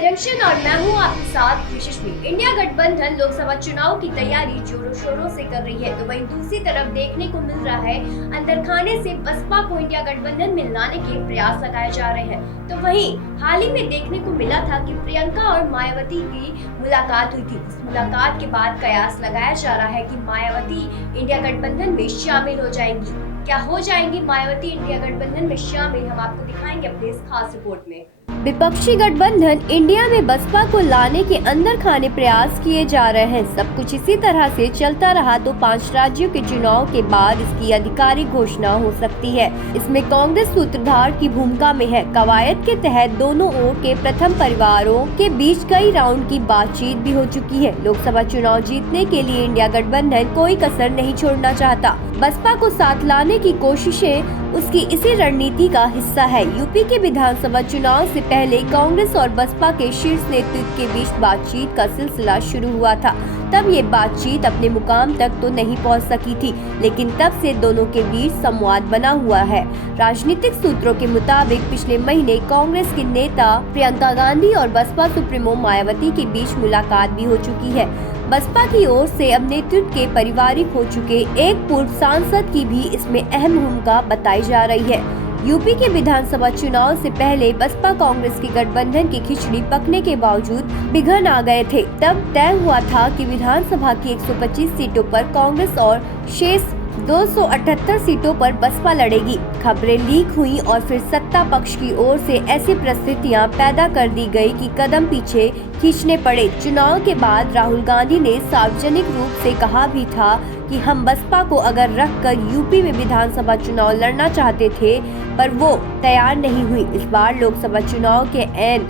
Junction और मैं हूँ आपके साथ यशस्वी। इंडिया गठबंधन लोकसभा चुनाव की तैयारी जोरों शोरों से कर रही है, तो वहीं दूसरी तरफ देखने को मिल रहा है अंदर खाने से बसपा को इंडिया गठबंधन में लाने के प्रयास लगाए जा रहे हैं। तो वहीं हाल ही में देखने को मिला था कि प्रियंका और मायावती की मुलाकात हुई थी। इस मुलाकात के बाद कयास लगाया जा रहा है कि मायावती इंडिया गठबंधन में शामिल हो जाएंगी। क्या हो जाएंगी मायावती इंडिया गठबंधन में शामिल, हम आपको दिखाएंगे अपने इस खास रिपोर्ट में। विपक्षी गठबंधन इंडिया में बसपा को लाने के अंदर खाने प्रयास किए जा रहे हैं। सब कुछ इसी तरह से चलता रहा तो 5 राज्यों के चुनाव के बाद इसकी आधिकारिक घोषणा हो सकती है। इसमें कांग्रेस सूत्रधार की भूमिका में है। कवायद के तहत दोनों ओर के प्रथम परिवारों के बीच कई राउंड की बातचीत भी हो चुकी है। लोकसभा चुनाव जीतने के लिए इंडिया गठबंधन कोई कसर नहीं छोड़ना चाहता। बसपा को साथ लाने की कोशिशें उसकी इसी रणनीति का हिस्सा है। यूपी के विधानसभा चुनाव से पहले कांग्रेस और बसपा के शीर्ष नेतृत्व के बीच बातचीत का सिलसिला शुरू हुआ था। तब ये बातचीत अपने मुकाम तक तो नहीं पहुंच सकी थी, लेकिन तब से दोनों के बीच संवाद बना हुआ है। राजनीतिक सूत्रों के मुताबिक पिछले महीने कांग्रेस के नेता प्रियंका गांधी और बसपा सुप्रीमो मायावती के बीच मुलाकात भी हो चुकी है। बसपा की ओर से अब नेतृत्व के पारिवारिक हो चुके एक पूर्व सांसद की भी इसमें अहम भूमिका बताई जा रही है। यूपी के विधानसभा चुनाव से पहले बसपा कांग्रेस की गठबंधन की खिचड़ी पकने के बावजूद बिगड़ आ गए थे। तब तय हुआ था कि विधानसभा की 125 सीटों पर कांग्रेस और शेष 278 सीटों पर बसपा लड़ेगी। खबरें लीक हुई और फिर सत्ता पक्ष की ओर से ऐसी परिस्थितियां पैदा कर दी गई कि कदम पीछे खींचने पड़े। चुनाव के बाद राहुल गांधी ने सार्वजनिक रूप से कहा भी था कि हम बसपा को अगर रखकर यूपी में विधानसभा चुनाव लड़ना चाहते थे, पर वो तैयार नहीं हुई। इस बार लोकसभा चुनाव के ऐन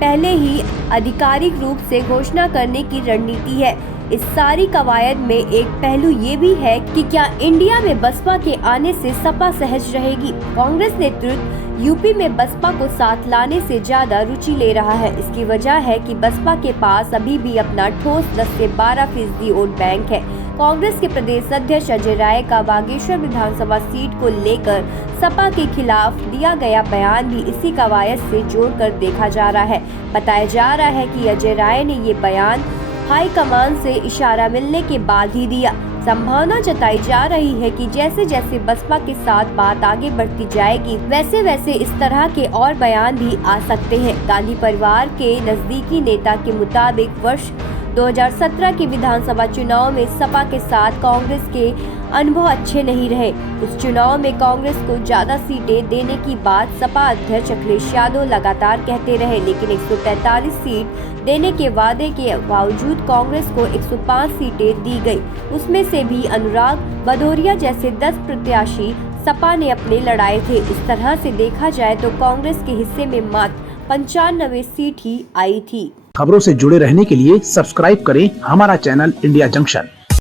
पहले ही आधिकारिक रूप से घोषणा करने की रणनीति है। इस सारी कवायद में एक पहलू ये भी है कि क्या इंडिया में बसपा के आने से सपा सहज रहेगी। कांग्रेस नेतृत्व यूपी में बसपा को साथ लाने से ज्यादा रुचि ले रहा है। इसकी वजह है कि बसपा के पास अभी भी अपना ठोस 10 से 12% वोट बैंक है। कांग्रेस के प्रदेश अध्यक्ष अजय राय का बागेश्वर विधानसभा सीट को लेकर सपा के खिलाफ दिया गया बयान भी इसी कवायद से जोड़कर देखा जा रहा है। बताया जा रहा है कि अजय राय ने ये बयान हाईकमान से इशारा मिलने के बाद ही दिया। संभावना जताई जा रही है कि जैसे जैसे बसपा के साथ बात आगे बढ़ती जाएगी, वैसे वैसे इस तरह के और बयान भी आ सकते हैं। गांधी परिवार के नजदीकी नेता के मुताबिक वर्ष 2017 के विधानसभा चुनाव में सपा के साथ कांग्रेस के अनुभव अच्छे नहीं रहे। इस चुनाव में कांग्रेस को ज्यादा सीटें देने की बात सपा अध्यक्ष अखिलेश यादव लगातार कहते रहे, लेकिन 143 सीट देने के वादे के बावजूद कांग्रेस को 105 सीटें दी गई। उसमें से भी अनुराग भदौरिया जैसे 10 प्रत्याशी सपा ने अपने लड़ाए थे। इस तरह से देखा जाए तो कांग्रेस के हिस्से में मात्र 95 सीट ही आई थी। खबरों से जुड़े रहने के लिए सब्सक्राइब करें हमारा चैनल इंडिया जंक्शन।